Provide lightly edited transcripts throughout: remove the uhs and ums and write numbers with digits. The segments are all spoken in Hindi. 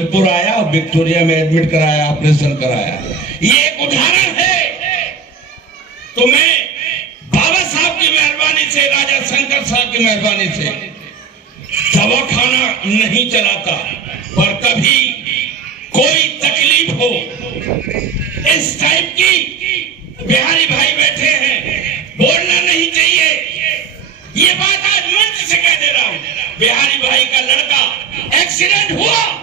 जबलपुर आया और विक्टोरिया में एडमिट कराया, ऑपरेशन कराया। ये एक उदाहरण है। तो मैं बाबा साहब की मेहरबानी से, राजा शंकर साहब की मेहरबानी से दवाखाना नहीं चलाता, पर कभी कोई तकलीफ हो इस टाइप की, बिहारी भाई बैठे हैं, बोलना नहीं चाहिए। ये बात आज मंच से कह दे रहा हूं। बिहारी भाई का लड़का एक्सीडेंट हुआ,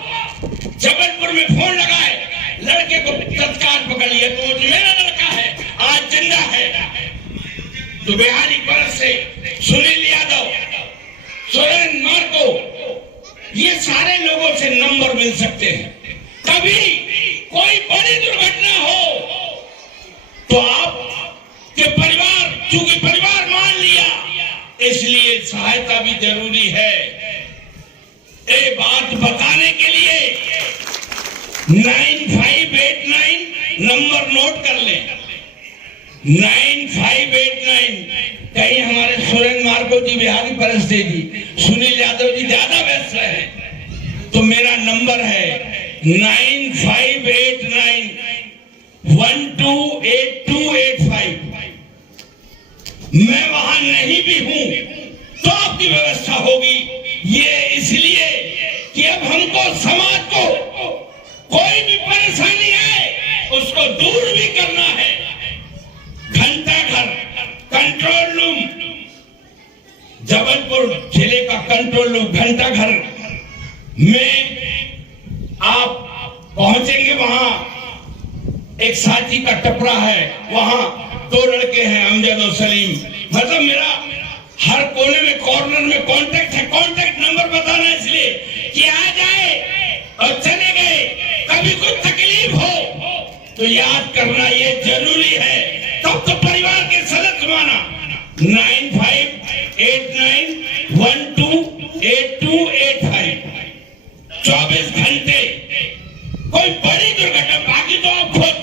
जबलपुर में फोन लगाए, लड़के को तत्काल पकड़ लिया, तो मेरा लड़का है, आज जिंदा है। तो बिहारी पर से सुनील यादव, सुरेंद्र मार्को, ये सारे लोगों से नंबर मिल सकते हैं। कभी कोई बड़ी दुर्घटना हो तो आपके परिवार, चूंकि परिवार मान लिया, इसलिए सहायता भी जरूरी है। ये बात बताने के लिए 9589 नंबर नोट कर लें। 9589, कहीं हमारे सुरेंद्र मार्को जी, बिहारी परस्ते जी, सुनील यादव जी ज्यादा व्यस्त है, तो मेरा नंबर है 9589 128285। मैं वहां नहीं भी हूं तो आपकी व्यवस्था होगी। ये इसलिए कि अब हमको, समाज को कोई भी परेशानी है उसको दूर भी करना है। घंटा घर कंट्रोल रूम, जबलपुर जिले का कंट्रोल रूम घंटा घर में आप पहुंचेंगे। वहां एक साथी का टपरा है, वहां 2 लड़के हैं, अमजद और सलीम। मतलब मेरा हर कोने में, कॉर्नर में कांटेक्ट है। कांटेक्ट नंबर बताना इसलिए कि आ जाए और चले गए, कभी कुछ तकलीफ हो तो याद करना ये जरूरी है। तब तो परिवार के सदस्य माना। 9589 128285, 24 घंटे। कोई बड़ी दुर्घटना, बाकी तो आप खुद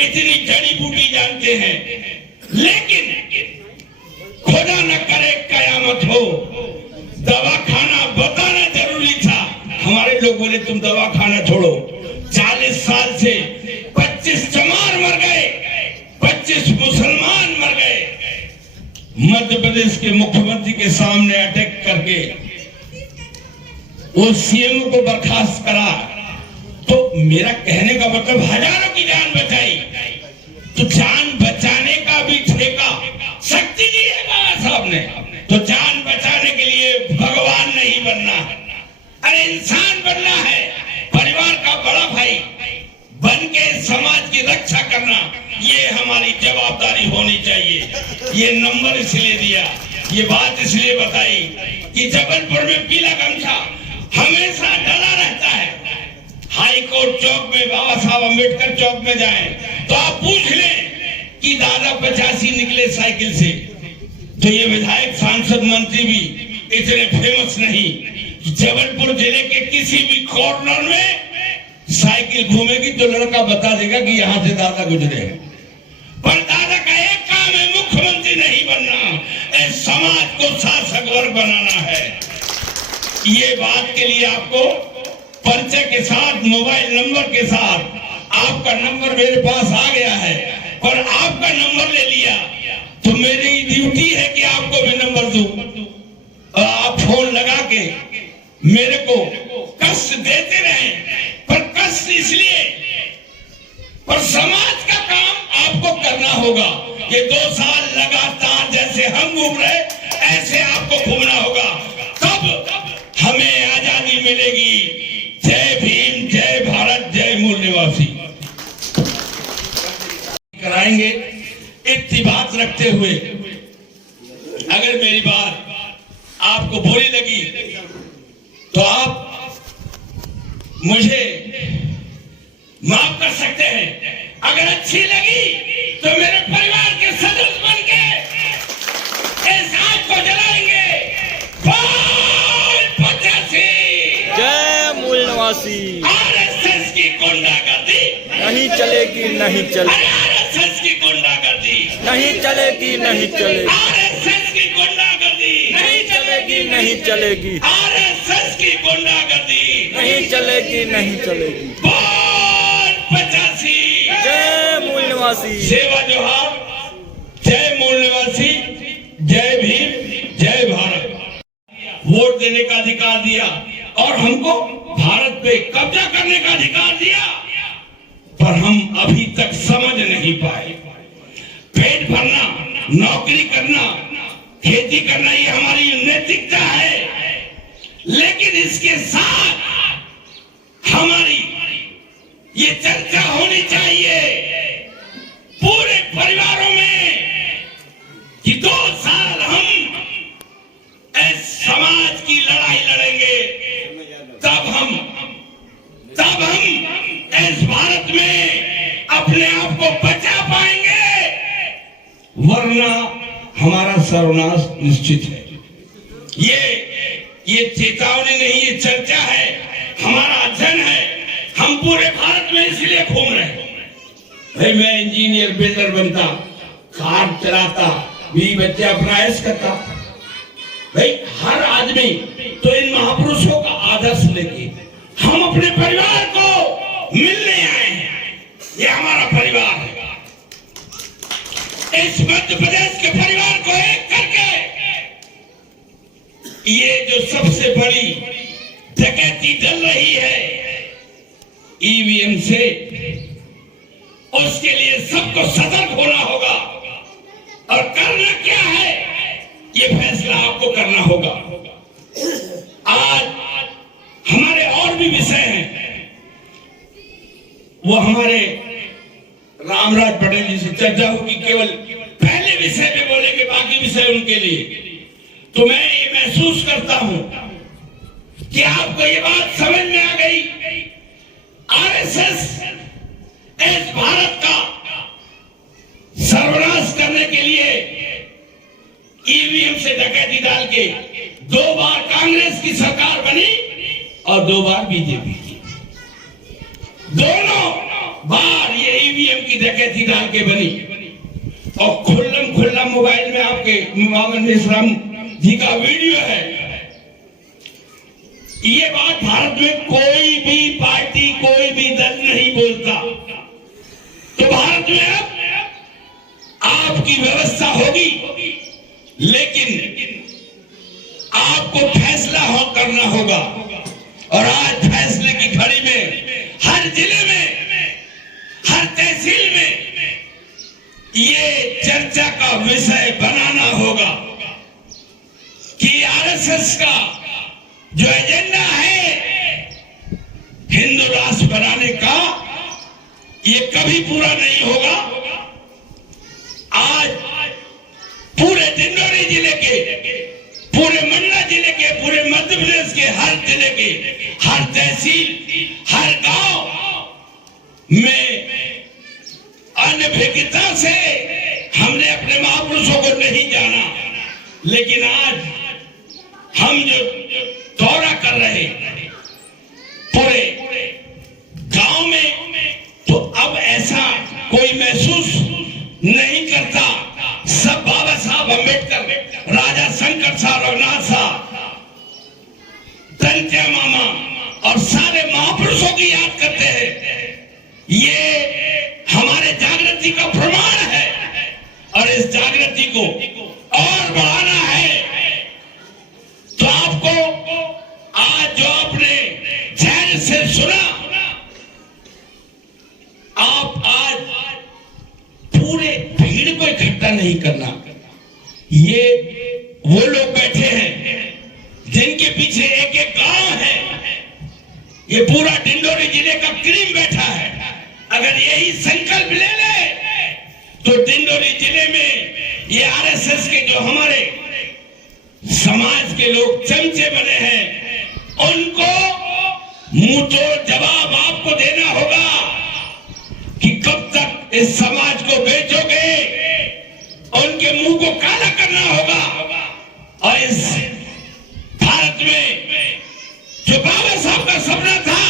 इतनी जड़ी बूटी जानते हैं, लेकिन खुदा न करे कयामत हो, दवाखाना बताना जरूरी था। हमारे लोग बोले तुम दवाखाना छोड़ो। 40 साल से 25 चमार मर गए, 25 मुसलमान मर गए। मध्य प्रदेश के मुख्यमंत्री के सामने अटैक करके वो सीएम को बर्खास्त करा। तो मेरा कहने का मतलब हजारों की जान बचाई, तो जान बचाने का भी ठेका शक्ति दी है बाबा साहब ने। तो जान बचाने के लिए भगवान नहीं बनना, अरे इंसान बनना है। परिवार का बड़ा भाई बन के समाज की रक्षा करना, ये हमारी जवाबदारी होनी चाहिए। ये नंबर इसलिए दिया, ये बात इसलिए बताई कि जबलपुर में पीला गमछा हमेशा डला रहता है। हाई कोर्ट चौक में, बाबा साहब अम्बेडकर चौक में जाएं तो आप पूछ लें कि दादा 85 निकले साइकिल से। तो ये विधायक, सांसद, मंत्री भी इतने फेमस नहीं। जबलपुर जिले के किसी भी कॉर्नर में साइकिल घूमेगी तो लड़का बता देगा कि यहाँ से दादा गुजरे हैं। पर दादा का एक काम है, मुख्यमंत्री नहीं बनना, इस समाज को शासक वर्ग बनाना है। ये बात के लिए आपको परिचय के साथ, मोबाइल नंबर के साथ, आपका नंबर मेरे पास आ गया है, पर आपका नंबर ले लिया तो मेरी ड्यूटी है कि आपको भी नंबर दूं। और आप फोन लगा के मेरे को कष्ट देते रहे, पर कष्ट इसलिए, पर समाज का काम आपको करना होगा। ये 2 साल लगातार जैसे हम घूम रहे, ऐसे आपको घूमना होगा, तब हमें आजादी मिलेगी। जय भीम, जय भारत, जय मूल निवासी। कराएंगे इतनी बात रखते हुए, अगर मेरी बात आपको बुरी लगी तो आप मुझे माफ कर सकते हैं। अगर अच्छी लगी तो मेरे परिवार के सदस्य बन के इस आग को जलाएंगे। 85 जय मूल निवासी। आरएसएस की गुंडागर्दी नहीं चलेगी, नहीं चलेगी, आरएसएस की गुंडागर्दी नहीं चलेगी, नहीं चलेगी, आरएसएस की गुंडागर्दी नहीं चलेगी, नहीं चलेगी, आरएसएस की गुंडागर्दी नहीं चलेगी, नहीं चलेगी। बोल 85। जय मूल निवासी। सेवा जोहार। जय मूल निवासी, जय भीम, जय भारत। वोट देने का अधिकार दिया और हमको भारत पे कब्जा करने का अधिकार दिया, पर हम अभी तक समझ नहीं पाए। पेट भरना, नौकरी करना, खेती करना, ये हमारी नैतिकता है, लेकिन इसके साथ हमारी ये चर्चा होनी चाहिए पूरे परिवारों में कि 2 साल हम इस समाज की लड़ाई लड़ेंगे, तब हम इस भारत में अपने आप को बचा पाएंगे, वरना हमारा सर्वनाश निश्चित है। ये चेतावनी नहीं, ये चर्चा है, हमारा अध्ययन है। हम पूरे भारत में इसलिए घूम रहे हैं। भाई मैं इंजीनियर बिल्डर बनता, कार चलाता, बीवी बच्चे अपना ऐश करता। भाई हर आदमी तो इन महापुरुषों का आदर्श लेके हम अपने परिवार को मिलने आए हैं। ये हमारा परिवार है। इस मध्य प्रदेश के परिवार को एक करके ये जो सबसे बड़ी डकैती चल रही है ईवीएम से, उसके लिए सबको सतर्क होना होगा। और करना क्या है, ये फैसला आपको करना होगा। आज हमारे और भी विषय हैं, वो हमारे रामराज पटेल जी से चर्चा होगी। केवल पहले विषय पे बोलेंगे, बाकी विषय उनके लिए। तो मैं ये महसूस करता हूं कि आपको ये बात समझ में आ गई। आरएसएस इस भारत का सर्वनाश करने के लिए ईवीएम से डकैती डाल के 2 बार कांग्रेस की सरकार बनी और 2 बार बीजेपी की। दोनों बार ये ईवीएम की डकैती डाल के बनी। और खुल्लम मोबाइल में आपके मोहम्मद मिश्रा जी का वीडियो है। ये बात भारत में कोई भी पार्टी, कोई भी दल नहीं बोलता। तो भारत में अब आपकी व्यवस्था होगी, लेकिन आपको फैसला करना होगा। और आज फैसले की घड़ी में हर जिले में, हर तहसील में ये चर्चा का विषय बनाना होगा कि आरएसएस का जो एजेंडा है हिंदू राष्ट्र बनाने का, ये कभी पूरा नहीं होगा। आज पूरे दिंडोरी जिले के, पूरे मंडला जिले के, पूरे मध्य प्रदेश के हर जिले के, हर तहसील, हर गांव में अनभिज्ञता से हमने अपने महापुरुषों को नहीं जाना, लेकिन आज हम जो दौरा कर रहे पूरे गांव में, तो अब ऐसा कोई महसूस नहीं करता। सब बाबा साहब अम्बेडकर, राजा शंकर साहब, रघुनाथ साहब, दंत्या मामा और सारे महापुरुषों की याद करते हैं। ये हमारे जागृति का प्रमाण है और इस जागृति को और बढ़ाना है। तो आपको आज जो आपने धैर्य से सुना, आप आज पूरे भीड़ को इकट्ठा नहीं करना। ये वो लोग बैठे हैं जिनके पीछे एक एक गांव है। ये पूरा डिंडोरी जिले का क्रीम बैठा है। अगर यही संकल्प ले ले तो डिंडोरी जिले में ये आरएसएस के जो हमारे समाज के लोग चमचे बने हैं, उनको मुंह तोड़ जवाब आपको देना होगा कि कब तक इस समाज को बेचोगे। उनके मुंह को काला करना होगा। और इस भारत में जो बाबा साहब का सपना था,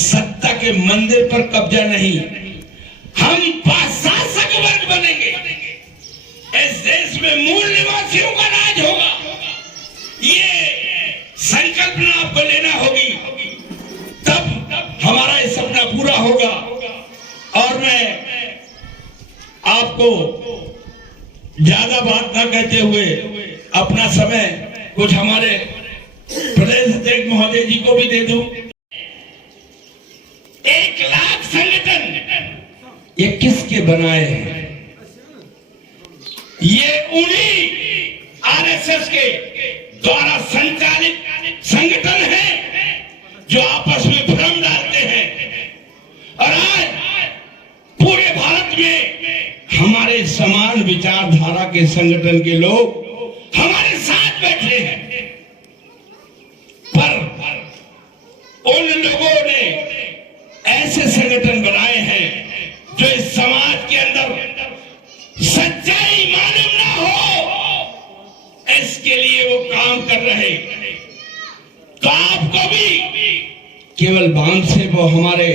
सत्ता के मंदिर पर कब्जा नहीं, हम शासक वर्ग बनेंगे। इस देश में मूल निवासियों का राज होगा। ये संकल्पना आपको लेना होगी। होगा। और मैं आपको ज्यादा बात न कहते हुए अपना समय कुछ हमारे प्रदेश अध्यक्ष महोदय जी को भी दे दूं। 1 लाख संगठन ये किसके बनाए हैं? ये उन्हीं आरएसएस के द्वारा संचालित संगठन है जो आपस में भ्रम डालते हैं। और आज पूरे भारत में हमारे समान विचारधारा के संगठन के लोग हमारे साथ बैठे हैं, पर उन लोगों ने ऐसे संगठन बनाए हैं जो इस समाज के अंदर सच्चाई मालूम ना हो, इसके लिए वो काम कर रहे। तो आपको भी केवल बांध से वो हमारे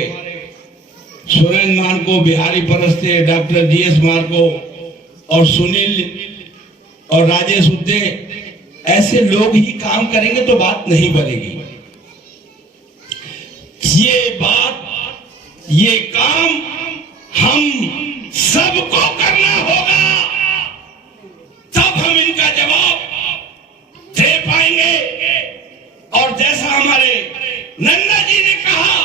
सुरेंद्र मान को, Bihari Paraste, doctor GS Marco और सुनील और राजेश उद्दे ऐसे लोग ही काम करेंगे तो बात नहीं बनेगी। ये काम हम सबको करना होगा, तब हम इनका जवाब दे पाएंगे। और जैसा हमारे नन्ना जी ने कहा,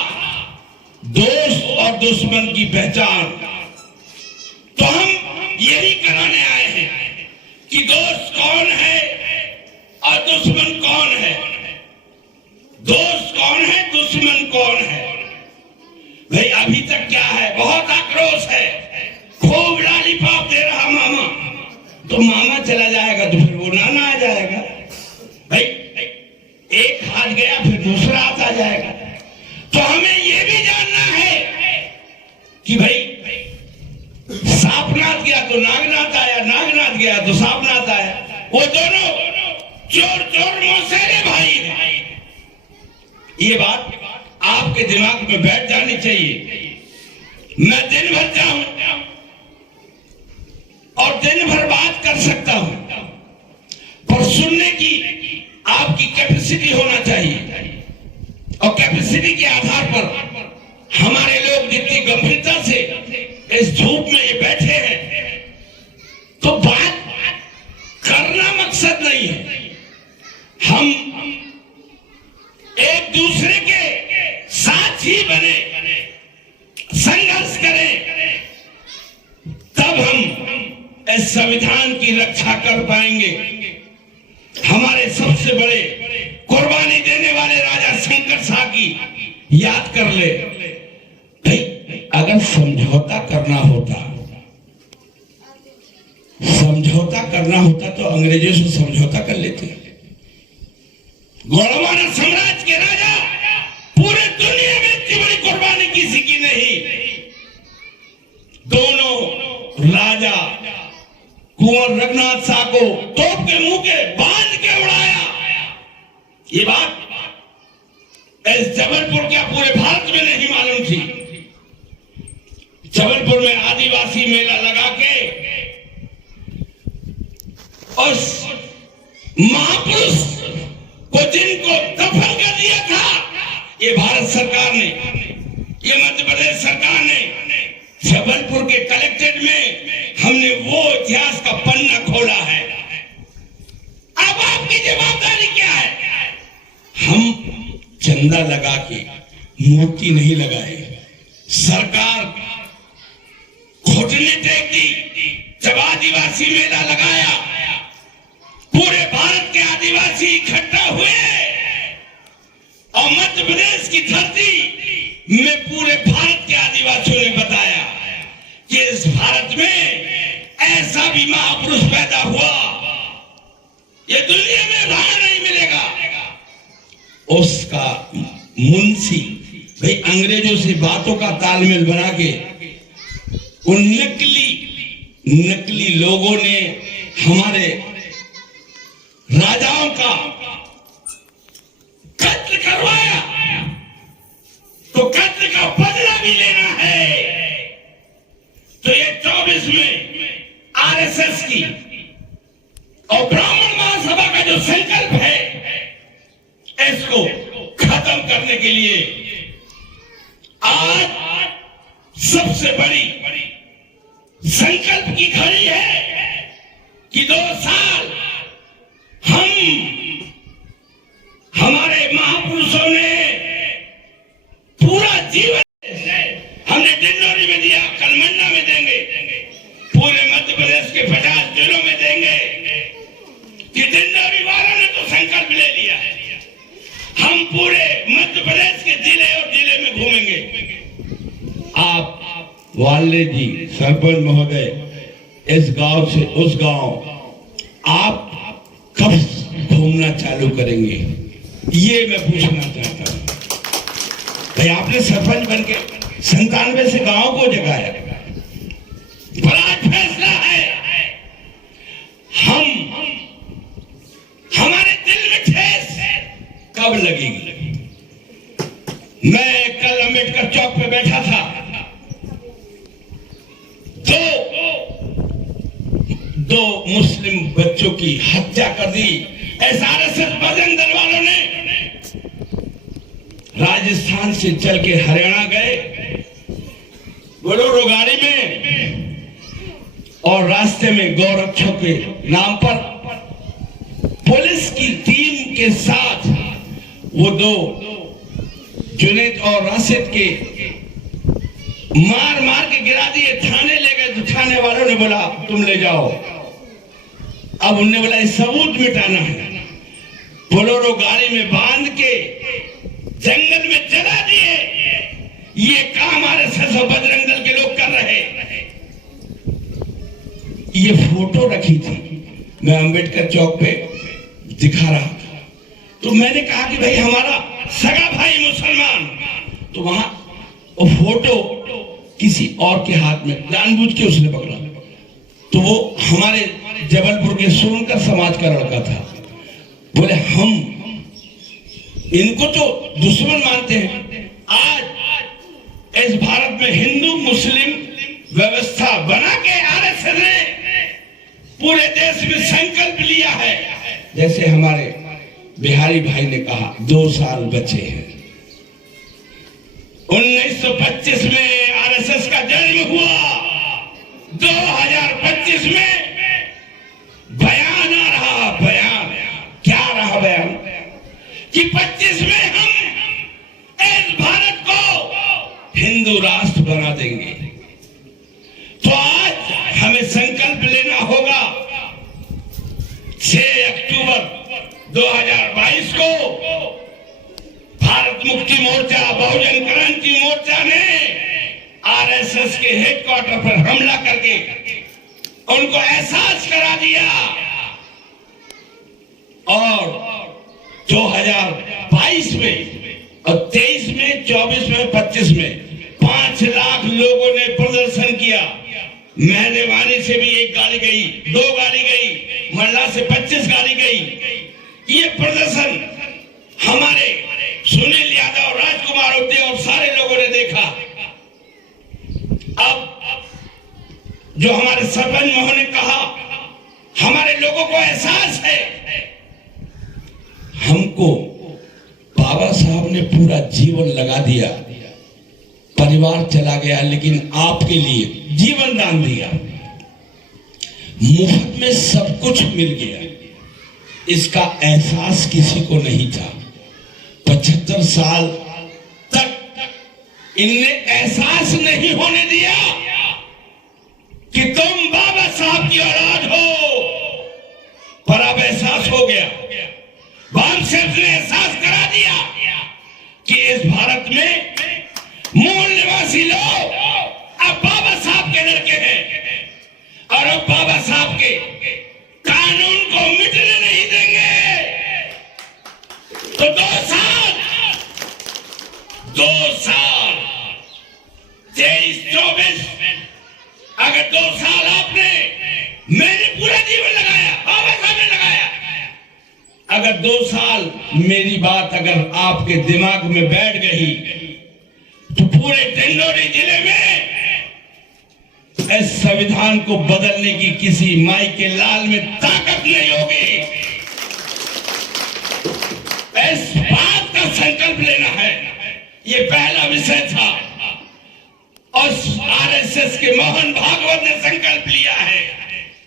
दोस्त और दुश्मन की पहचान, तो हम यही कराने आए हैं कि दोस्त कौन है और दुश्मन कौन है। दोस्त कौन है, दुश्मन कौन है? भाई अभी तक क्या है, बहुत आक्रोश है, खूब लॉलीपॉप दे रहा मामा, तो मामा चला जाएगा तो फिर वो नाना आ जाएगा। भाई एक हाथ गया फिर दूसरा हाथ आ जाएगा। तो हमें ये भी जानना है कि भाई सांपनाथ गया तो नागनाथ आया, नागनाथ गया तो सांपनाथ आया। वो दोनों चोर चोर मौसेरे भाई हैं। ये बात आपके दिमाग में बैठ जानी चाहिए। मैं दिन भर जाऊं और दिन भर बात कर सकता हूं, पर सुनने की आपकी कैपेसिटी होना चाहिए। और कैपेसिटी के आधार पर हमारे लोग जितनी गंभीरता से इस धूप में ये बैठे हैं, तो बात करना मकसद नहीं है। हम एक दूसरे के साथी बने, संघर्ष करें, तब हम इस संविधान की रक्षा कर पाएंगे। हमारे सबसे बड़े कुर्बानी देने वाले राजा शंकर शाह की याद कर ले। भाई अगर समझौता करना होता तो अंग्रेजों से समझौता कर लेते। गौड़वाना साम्राज्य के राजा पूरे दुनिया में इतनी बड़ी कुर्बानी किसी की नहीं। दोनों राजा कुंवर रघुनाथ शाह को तोप के मुंह के बांध के उड़ाया। ये बात इस जबलपुर क्या पूरे भारत में नहीं मालूम थी। जबलपुर में आदिवासी मेला लगा के उस महापुरुष को जिनको दफन कर दिया था, ये भारत सरकार ने, ये मध्य प्रदेश सरकार ने, जबलपुर के कलेक्ट्रेट में हमने वो इतिहास का पन्ना खोला है। अब आपकी जवाबदारी क्या है? हम चंदा लगा के मूर्ति नहीं लगाए। सरकार घुटने टेक दी जब आदिवासी मेला लगाया। पूरे भारत के आदिवासी इकट्ठा हुए और मध्य प्रदेश की धरती में पूरे भारत के आदिवासियों ने बताया कि इस भारत में ऐसा भी महापुरुष पैदा हुआ, ये दुनिया में रहा नहीं मिलेगा। उसका मुंशी भाई अंग्रेजों से बातों का तालमेल बना के उन नकली लोगों ने हमारे राजाओं का कत्ल करवाया, तो कत्ल का बदला भी लेना है। तो ये 24 में आरएसएस की और ब्राह्मण महासभा का जो संकल्प है, इसको खत्म करने के लिए आज सबसे बड़ी संकल्प की घड़ी है कि 2 साल हम हमारे महापुरुषों ने पूरा जीवन हमने डिंडोरी में दिया, कलमंडा में देंगे, पूरे मध्य प्रदेश के 50 जिलों में देंगे कि डिंडोरी वालों ने तो संकल्प ले लिया है, हम पूरे मध्य प्रदेश के जिले और जिले में घूमेंगे। आप वाले जी सरपंच महोदय, इस गांव से उस गांव आप कब घूमना चालू करेंगे, ये मैं पूछना चाहता हूं। भाई आपने सरपंच बन के 97 से गांव को जगाया, बड़ा फैसला है। हमारे दिल में ठेस कब लगेगी? मैं कल अंबेडकर चौक पे बैठा था, दो मुस्लिम बच्चों की हत्या कर दी एसआरएसएस बजरंग दल वालों ने। राजस्थान से चल के हरियाणा गए बोलेरो गाड़ी में, और रास्ते में गौरक्षों के नाम पर पुलिस की टीम के साथ वो 2 जुनैद और राशिद के मार मार के गिरा दिए, थाने ले गए। तो थाने वालों ने बोला तुम ले जाओ। अब उनने बोला सबूत मिटाना है, बोलेरो गाड़ी में बांध के जंगल में जला दिए। ये काम आरएसएस और बजरंग दल के लोग कर रहे। ये फोटो रखी थी, मैं अंबेडकर चौक पे दिखा रहा था, तो मैंने कहा कि भाई हमारा सगा भाई मुसलमान, तो वहां वो फोटो किसी और के हाथ में जानबूझ के उसने पकड़ा, तो वो हमारे जबलपुर के सोनकर समाज का लड़का था। बोले हम इनको तो दुश्मन मानते हैं, आज इस भारत में हिंदू मुस्लिम व्यवस्था बना के आरएसएस ने पूरे देश में संकल्प लिया है। जैसे हमारे बिहारी भाई ने कहा 2 साल बचे हैं। 1925 में आरएसएस का जन्म हुआ, 2025 में बयान आ रहा। बयान क्या रहा? बयान कि 25 में हम इस भारत को हिंदू राष्ट्र बना देंगे। तो आज हमें संकल्प लेना होगा 6 अक्टूबर 2022 को भारत मुक्ति मोर्चा, बहुजन क्रांति मोर्चा ने आरएसएस के हेडक्वार्टर पर हमला करके उनको एहसास करा दिया, और 2022 में और 23 में, 24 में, 25 में 5 लाख लोगों ने प्रदर्शन किया। मेहदेवानी से भी 1 गाड़ी गई, 2 गाड़ी गई, मंडला से 25 गाड़ी गई। ये प्रदर्शन हमारे सुनील यादव, राजकुमार उद्दे और सारे लोगों ने देखा। अब जो हमारे सरपंच महोदय ने कहा, हमारे लोगों को एहसास है, हमको बाबा साहब ने पूरा जीवन लगा दिया, परिवार चला गया, लेकिन आपके लिए जीवन दान दिया, मुफ्त में सब कुछ मिल गया। इसका एहसास किसी को नहीं था। 75 साल तक इनने एहसास नहीं होने दिया कि तुम बाबा साहब की औलाद हो, पर अब एहसास हो गया। बाम साहब ने एहसास करा दिया कि इस भारत में मूल निवासी लोग अब बाबा साहब के लड़के हैं, और अब बाबा साहब के कानून को मिटने नहीं देंगे। तो 2 साल 23-24, अगर 2 साल आपने, मैंने पूरा जीवन लगाया, बाबा साहब ने लगाया, अगर 2 साल मेरी बात अगर आपके दिमाग में बैठ गई, तो पूरे डिंडोरी जिले में इस संविधान को बदलने की किसी माई के लाल में ताकत नहीं होगी। इस बात का संकल्प लेना है, ये पहला विषय था। उस आरएसएस के मोहन भागवत ने संकल्प लिया है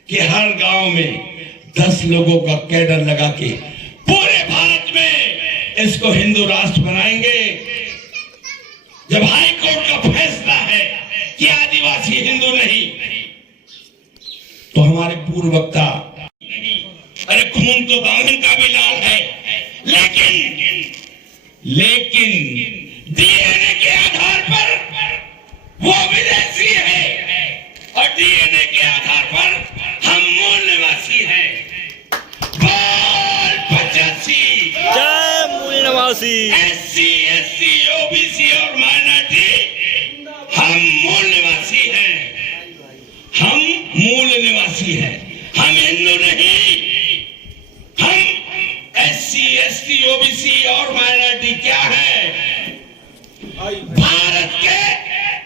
कि हर गांव में 10 लोगों का कैडर लगा के पूरे भारत में इसको हिंदू राष्ट्र बनाएंगे। जब हाई कोर्ट का फैसला है कि आदिवासी हिंदू नहीं, तो हमारे पूर्व वक्ता, अरे खून तो बावन का भी लाल है, लेकिन डीएनए के आधार पर वो विदेशी है और डीएनए के आधार पर हम मूल निवासी हैं। बोल 85। जय मूल निवासी। एससी, एसटी, ओबीसी और माइनॉरिटी हम मूल निवासी हैं। हम मूल निवासी हैं, हम हिंदू नहीं। हम एससी, एसटी, ओबीसी और माइनॉरिटी क्या है? भारत के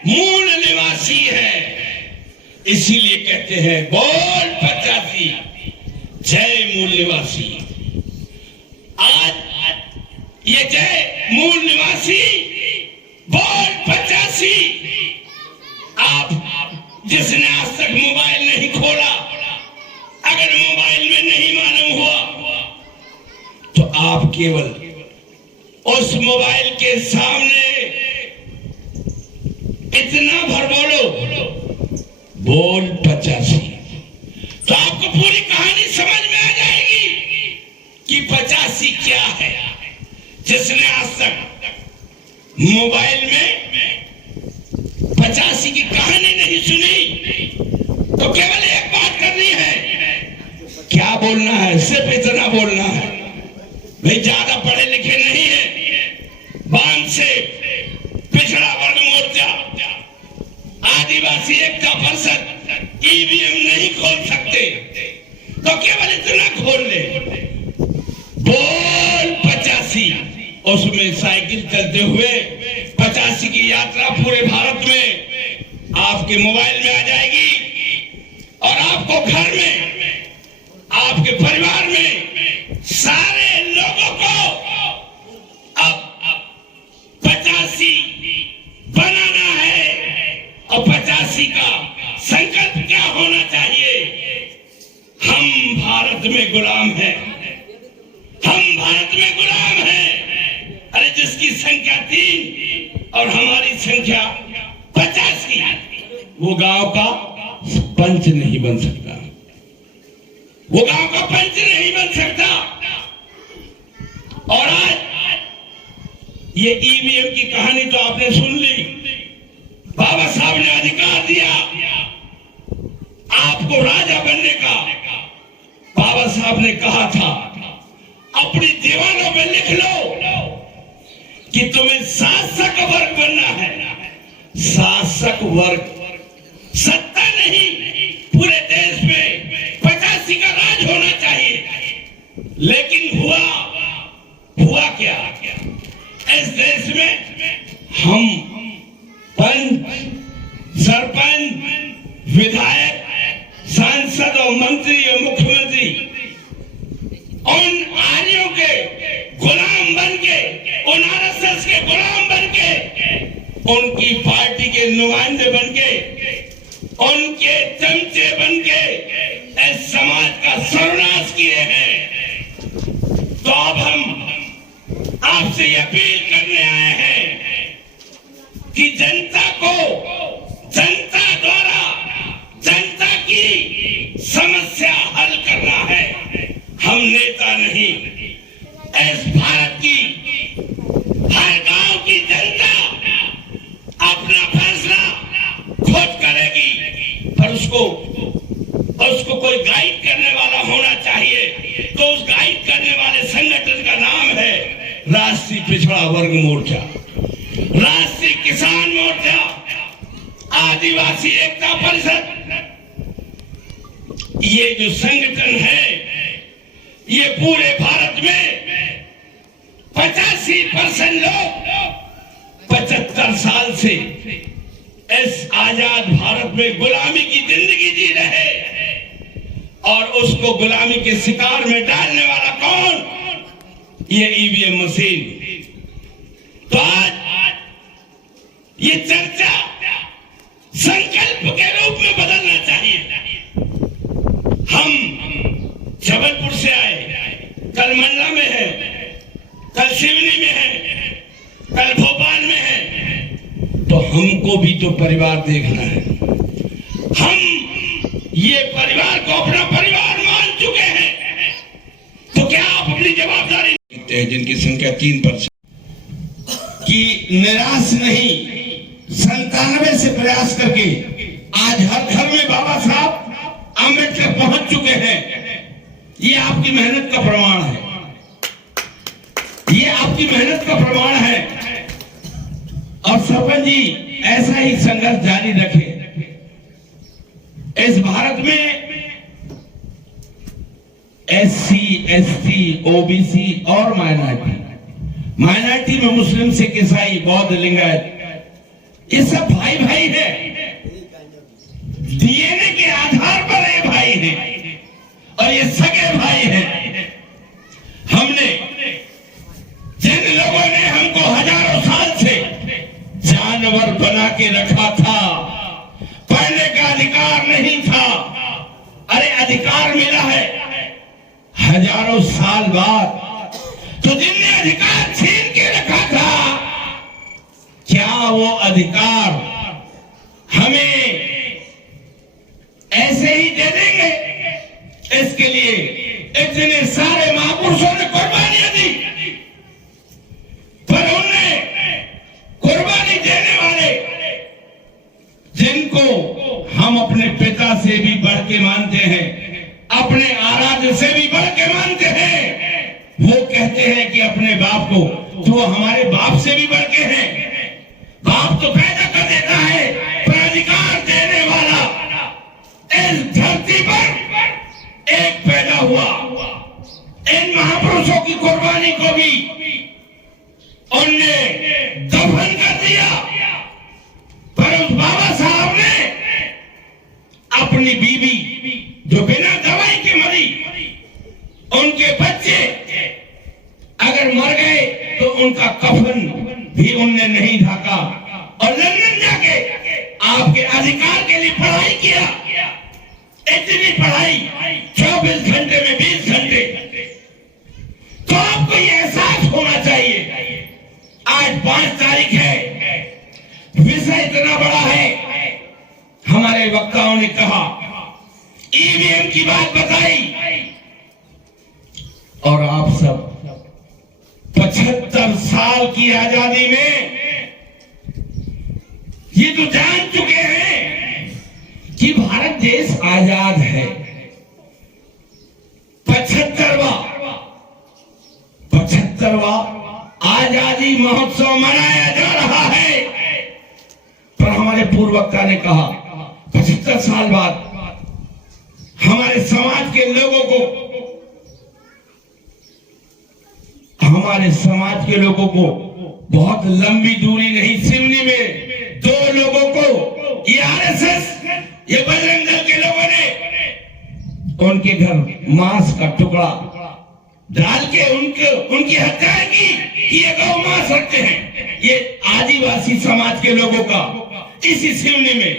मूल निवासी है। इसीलिए कहते हैं बोल 85, जय मूल निवासी। आज ये जय मूल निवासी, बोल 85। आप जिसने आज तक मोबाइल नहीं खोला, अगर मोबाइल में नहीं मालूम हुआ, तो आप केवल उस मोबाइल के सामने इतना भर बोल 85, तो आपको पूरी कहानी समझ में आ जाएगी कि 85 क्या है। जिसने आज तक मोबाइल में 85 की कहानी नहीं सुनी, तो केवल एक बात करनी है, क्या बोलना है, सिर्फ इतना बोलना है, भाई ज्यादा पढ़े लिखे नहीं है, बांध से पिछड़ा वर्ग मोर्चा, आदिवासी एकता परिषद ईवीएम नहीं खोल सकते, तो केवल इतना खोल ले, बोल 85। उसमें साइकिल चलते हुए 85 की यात्रा पूरे भारत में आपके मोबाइल में आ जाएगी और आपको घर में, आपके परिवार में सारे लोगों को अब 85 बनाना है। और 85 का संकल्प क्या होना चाहिए? हम भारत में गुलाम हैं, हम भारत में गुलाम हैं। अरे जिसकी संख्या 3 और हमारी संख्या 85, वो गांव का पंच नहीं बन सकता, वो गांव का पंच नहीं बन सकता। और आज ये ईवीएम की कहानी तो आपने सुन ली। बाबा साहब ने अधिकार दिया आपको राजा बनने का। बाबा साहब ने कहा था अपनी दीवारों में लिख लो कि तुम्हें शासक वर्ग बनना है। शासक वर्ग, सत्ता नहीं, पूरे देश में 85 का राज होना चाहिए। लेकिन हुआ क्या? इस देश में हम पंच, सरपंच, विधायक, सांसद और मंत्री और मुख्यमंत्री उन आर्यों के गुलाम बन के, उन आरएसएस के गुलाम बन के, उनकी पार्टी के नुमाइंदे बन के, उनके चमचे बन के इस समाज का सर्वनाश किए हैं। तो अब हम आपसे अपील करने आए हैं कि जनता को, जनता द्वारा जनता की समस्या हल करना है। हम नेता नहीं, इस भारत की हर गांव की जनता अपना फैसला खुद करेगी, पर उसको कोई गाइड करने वाला होना चाहिए। तो उस गाइड करने वाले संगठन का नाम है राष्ट्रीय पिछड़ा वर्ग मोर्चा, राष्ट्रीय किसान मोर्चा, आदिवासी एकता परिषद। ये जो संगठन है, ये पूरे भारत में 85% लोग 75 साल से इस आजाद भारत में गुलामी की जिंदगी जी रहे, और उसको गुलामी के शिकार में डालने वाला कौन? ये ईवीएम मशीन। तो आज ये चर्चा संकल्प के रूप में बदलना चाहिए। हम जबलपुर से आए, कल मंडला में है, कल सिवनी में है, कल भोपाल में है, तो हमको भी तो परिवार देखना है। हम ये परिवार को अपना परिवार मान चुके हैं, तो क्या आप अपनी जवाबदारी जिनकी संख्या 3% कि निराश नहीं, 97 से प्रयास करके आज हर घर में बाबा साहब आंबेडकर पहुंच चुके हैं। ये आपकी मेहनत का प्रमाण है, ये आपकी मेहनत का प्रमाण है। और सरपंच जी ऐसा ही संघर्ष जारी रखे। इस भारत में SC, ST, OBC और माइनॉरिटी में मुस्लिम, सिख, ईसाई, बौद्ध, लिंगायत, ये सब भाई भाई है। DNA के आधार पर ये भाई है और ये सगे भाई हैं। हमने जिन लोगों ने हमको हजारों साल से जानवर बना के रखा था, पढ़ने का अधिकार नहीं था, अरे अधिकार मिला है हजारों साल बाद। तो जिनने अधिकार छीन के रखा था, क्या वो अधिकार हमें ऐसे ही दे देंगे? इसके लिए इतने सारे महापुरुषों ने कुर्बानियां दी, पर उनने कुर्बानी देने वाले, जिनको हम अपने पिता से भी बढ़ के मानते हैं, अपने आराध्य से भी बढ़ के मानते हैं, वो कहते हैं कि अपने बाप को, तो हमारे बाप से भी बढ़ के हैं। बाप तो पैदा कर देता है, पर अधिकार देने वाला इस धरती पर एक पैदा हुआ। इन महापुरुषों की कुर्बानी को भी उनने दफन कर दिया, पर उस बाबा साहब ने अपनी बीवी जो बिना दवाई के मरी, उनके बच्चे अगर मर गए तो उनका कफन भी उनने नहीं ढका, और लंदन जाके आपके अधिकार के लिए पढ़ाई किया। इतनी पढ़ाई 24 घंटे में 20 घंटे। तो आपको ये एहसास होना चाहिए। आज 5 तारीख है, विषय इतना बड़ा है। हमारे वक्ताओं ने कहा, EVM की बात बताई, और आप सब 75 साल की आजादी में ये तो जान चुके हैं कि भारत देश आजाद है। 75वां आजादी महोत्सव मनाया जा रहा है। पर हमारे पूर्व वक्ता ने कहा 75 साल बाद हमारे समाज के लोगों को बहुत लंबी दूरी नहीं, सिवनी में 2 लोगों को ये RSS, ये बजरंग दल के लोगों ने उनके घर मांस का टुकड़ा डाल के उनकी हत्या की कि ये गौ मांस रखते हैं। ये आदिवासी समाज के लोगों का इसी सिवनी में,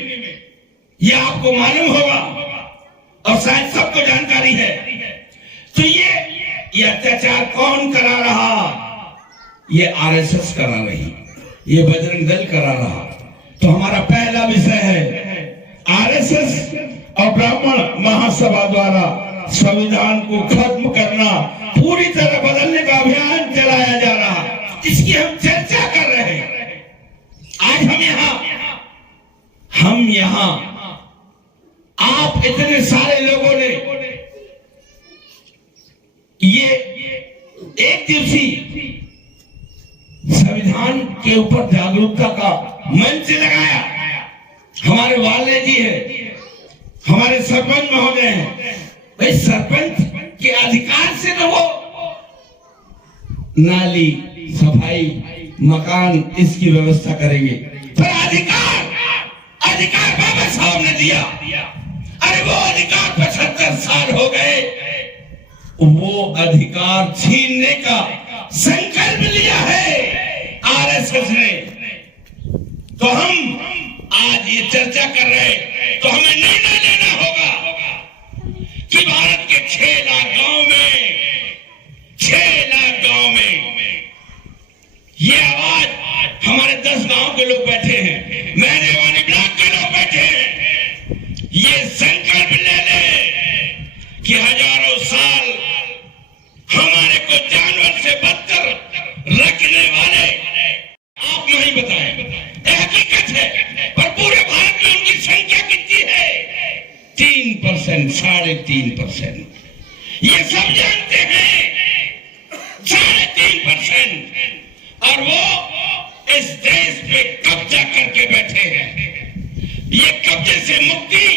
ये आपको मालूम होगा और शायद सबको जानकारी है। तो ये अत्याचार कौन करा रहा? ये RSS करा रही, ये बजरंग दल करा रहा। तो हमारा पहला विषय है RSS और ब्राह्मण महासभा द्वारा संविधान को खत्म करना, पूरी तरह बदलने का अभियान चलाया जा रहा। इसकी हम चर्चा कर रहे हैं। आज हम यहां आप इतने सारे लोगों ने ये एक दिवसीय संविधान के ऊपर जागरूकता का मंच लगाया। हमारे वाले जी है, हमारे सरपंच महोदय हैं। भाई सरपंच के अधिकार से तो वो नाली, सफाई, मकान इसकी व्यवस्था करेंगे, पर अधिकार बाबा साहब ने दिया। अरे वो अधिकार 75 साल हो गए, वो अधिकार छीनने का संकल्प लिया है RSS ने। तो हम आज ये चर्चा कर रहे, तो हमें निर्णय लेना होगा कि भारत के 6 लाख गांव में, 6 लाख गांव में ये आवाज, हमारे 10 गांव के लोग बैठे हैं, मेहरबानी ब्लॉक के लोग बैठे हैं, ये संकल्प ले ले कि हजारों साल हमारे को जानवर से बदतर रखने वाले आप नहीं बताएं, हकीकत है, पर पूरे भारत में उनकी संख्या कितनी है? 3%, 3.5%। ये सब जानते हैं 3.5%, और वो इस देश पे कब्जा करके बैठे हैं। ये कब्जे से मुक्ति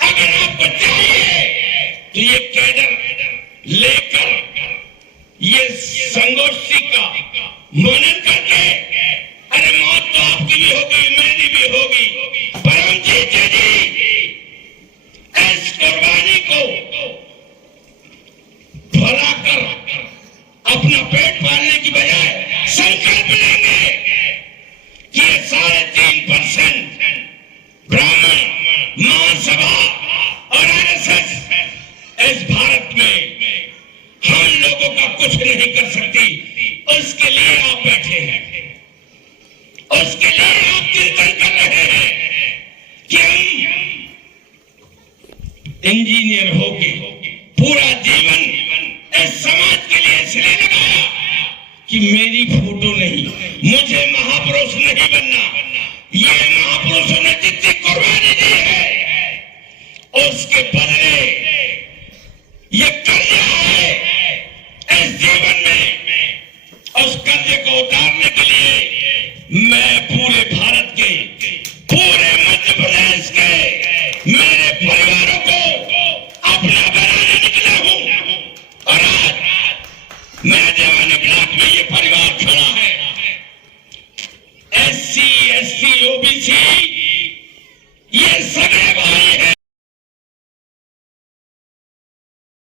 अगर आपको चाहिए तो ये कैडर लेकर ये संगोष्ठी का मनन करके, अरे मौत तो आपकी भी होगी, मेरी भी होगी, पर हम जीते जी इस कुर्बानी को भला कर अपना पेट पालने की बजाय संकल्प लेंगे कि ये 3.5% ब्राह्मण महासभा और आरएसएस इस भारत में हम लोगों का कुछ नहीं कर सकती। उसके लिए आप बैठे हैं, उसके लिए आप कीर्तन कर रहे हैं कि हम इंजीनियर होके पूरा जीवन इस समाज के लिए इसलिए लगाया कि मेरी फोटो नहीं, मुझे महापुरुष नहीं बनना। ये महापुरुषों ने जितनी कुर्बानी दी है उसके बदले ये कर्जा है इस जीवन में, उस कर्जे को उतारने के लिए मैं